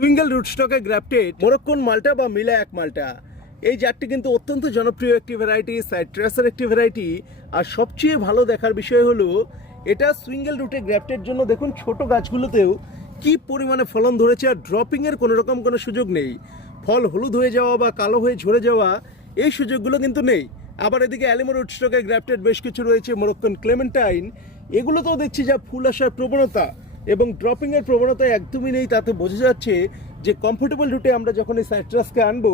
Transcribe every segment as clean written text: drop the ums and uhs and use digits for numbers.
সুইঙ্গেল রুটস্টকে grafted মোরক্কন মাল্টা বা মিলা এক মাল্টা, এই জাতটি কিন্তু অত্যন্ত জনপ্রিয় একটি ভ্যারাইটি, সাইট্রাসের একটি ভ্যারাইটি। আর সবচেয়ে ভালো দেখার বিষয় হলো এটা সুইঙ্গেল রুটে গ্রাফটের জন্য দেখুন ছোট গাছগুলোতেও কি পরিমাণে ফলন ধরেছে, আর ড্রপিংয়ের কোনো রকম কোনো সুযোগ নেই। ফল হলুদ হয়ে যাওয়া বা কালো হয়ে ঝরে যাওয়া এই সুযোগগুলো কিন্তু নেই। আবার এদিকে অ্যালিমো রুটস্টকে গ্রাফটেড বেশ কিছু রয়েছে, মোরক্কন ক্লেমেন্টাইন, এগুলোতেও দেখছি যা ফুল আসার প্রবণতা এবং ড্রপিংয়ের প্রবণতা একদমই নেই। তাতে বোঝা যাচ্ছে যে কমফোর্টেবল রুটে আমরা যখন এই সাইট্রাসকে আনবো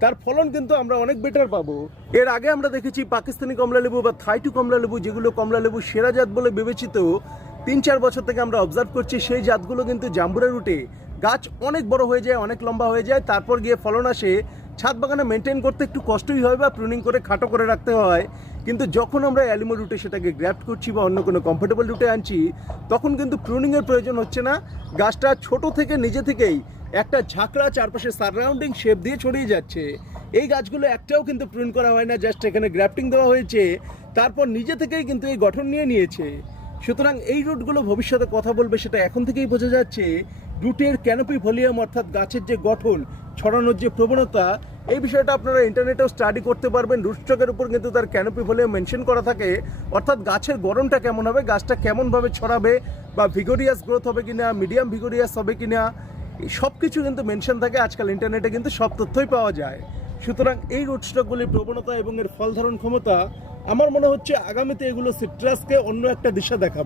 তার ফলন কিন্তু আমরা অনেক বেটার পাবো। এর আগে আমরা দেখেছি পাকিস্তানি কমলালেবু বা থাইটু কমলালেবু, যেগুলো কমলালেবু সেরা জাত বলে বিবেচিত, 3-4 বছর থেকে আমরা অবজার্ভ করছি সেই জাতগুলো কিন্তু জাম্বুরা রুটে গাছ অনেক বড় হয়ে যায়, অনেক লম্বা হয়ে যায়, তারপর গিয়ে ফলন আসে। ছাদ বাগানে মেনটেন করতে একটু কষ্টই হয় বা প্রুনিং করে খাটো করে রাখতে হয়। কিন্তু যখন আমরা অ্যালিমো রুটে সেটাকে গ্র্যাফট করছি বা অন্য কোনো কমফোর্টেবল রুটে আনছি, তখন কিন্তু প্রুনিংয়ের প্রয়োজন হচ্ছে না। গাছটা ছোট থেকে নিজে থেকেই একটা ঝাঁকড়া চারপাশে সারাউন্ডিং শেপ দিয়ে ছড়িয়ে যাচ্ছে। এই গাছগুলো একটাও কিন্তু প্রুন করা হয় না, জাস্ট এখানে গ্রাফটিং দেওয়া হয়েছে, তারপর নিজে থেকেই কিন্তু এই গঠন নিয়ে নিয়েছে। সুতরাং এই রুটগুলো ভবিষ্যতে কথা বলবে সেটা এখন থেকেই বোঝা যাচ্ছে। রুটের ক্যানোপি ভলিউম অর্থাৎ গাছের যে গঠন, ছড়ানোর যে প্রবণতা, এই বিষয়টা আপনারা ইন্টারনেটেও স্টাডি করতে পারবেন। রুটস্টকের উপর কিন্তু তার ক্যানোপি ভলিউম মেনশন করা থাকে, অর্থাৎ গাছের গড়নটা কেমন হবে, গাছটা কেমনভাবে ছড়াবে, বা ভিগোরিয়াস গ্রোথ হবে কিনা, মিডিয়াম ভিগোরিয়াস হবে কিনা, সব কিছু কিন্তু মেনশন থাকে। আজকাল ইন্টারনেটে কিন্তু সব তথ্যই পাওয়া যায়। সুতরাং এই রুটস্টকগুলির প্রবণতা এবং এর ফল ধারণ ক্ষমতা, আমার মনে হচ্ছে আগামীতে এগুলো সিট্রাসকে অন্য একটা দিশা দেখাবে।